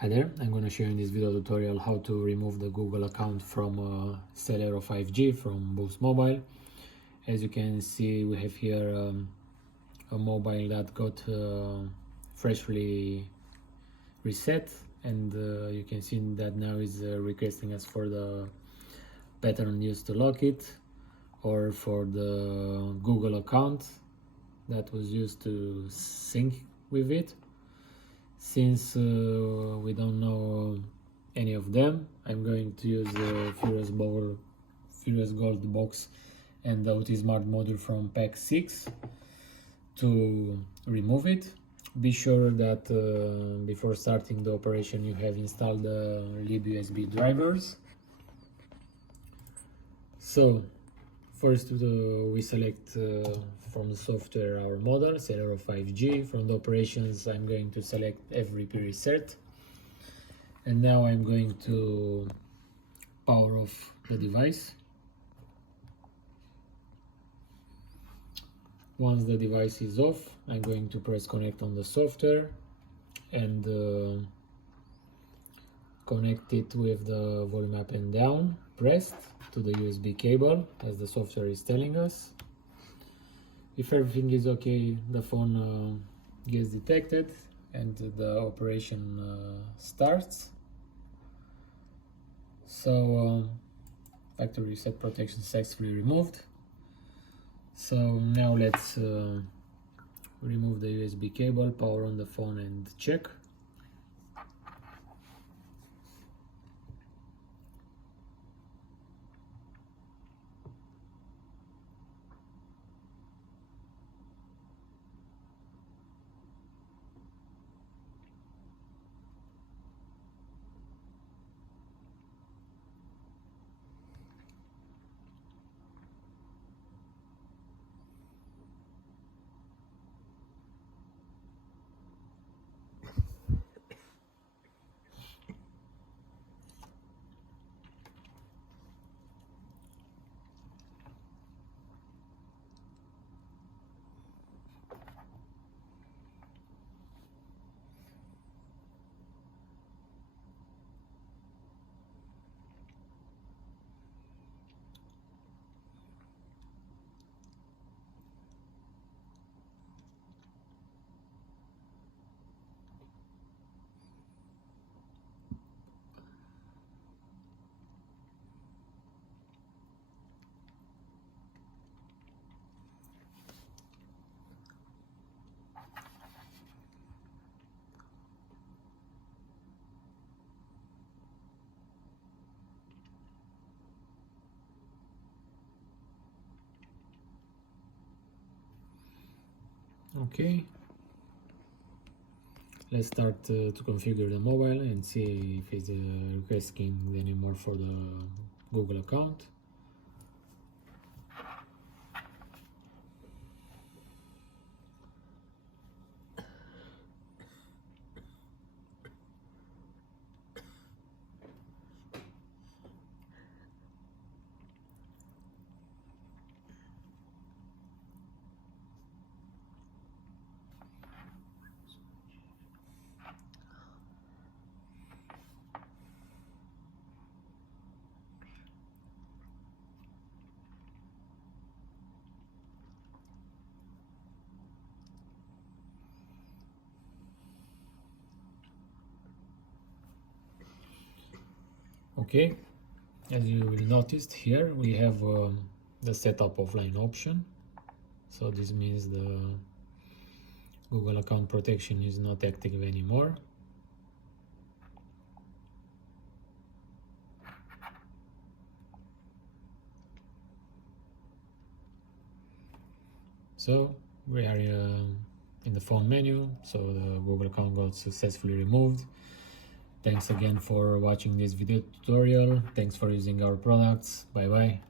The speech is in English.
Hi there, I'm going to show you in this video tutorial how to remove the Google account from Celero 5G from Boost Mobile. As you can see, we have here a mobile that got freshly reset, and you can see that now is requesting us for the pattern used to lock it, or for the Google account that was used to sync with it. Since we don't know any of them, I'm going to use the Furious Gold box and the OT Smart module from pack 6 to remove it. Be sure that before starting the operation you have installed the libUSB drivers. So first we select from the software our model, Celero 5G. From the operations I'm going to select FVP reset. And now I'm going to power off the device. Once the device is off, I'm going to press connect on the software and connect it with the volume up and down pressed to the USB cable as the software is telling us. If everything is okay, the phone gets detected and the operation starts. So factory reset protection successfully removed. So now let's remove the USB cable, power on the phone and check. Okay, let's start to configure the mobile and see if it's requesting anymore for the Google account. Okay, as you will notice here we have the setup offline option. So this means the Google account protection is not active anymore. So we are in the phone menu, so the Google account got successfully removed. Thanks again for watching this video tutorial. Thanks for using our products. Bye bye.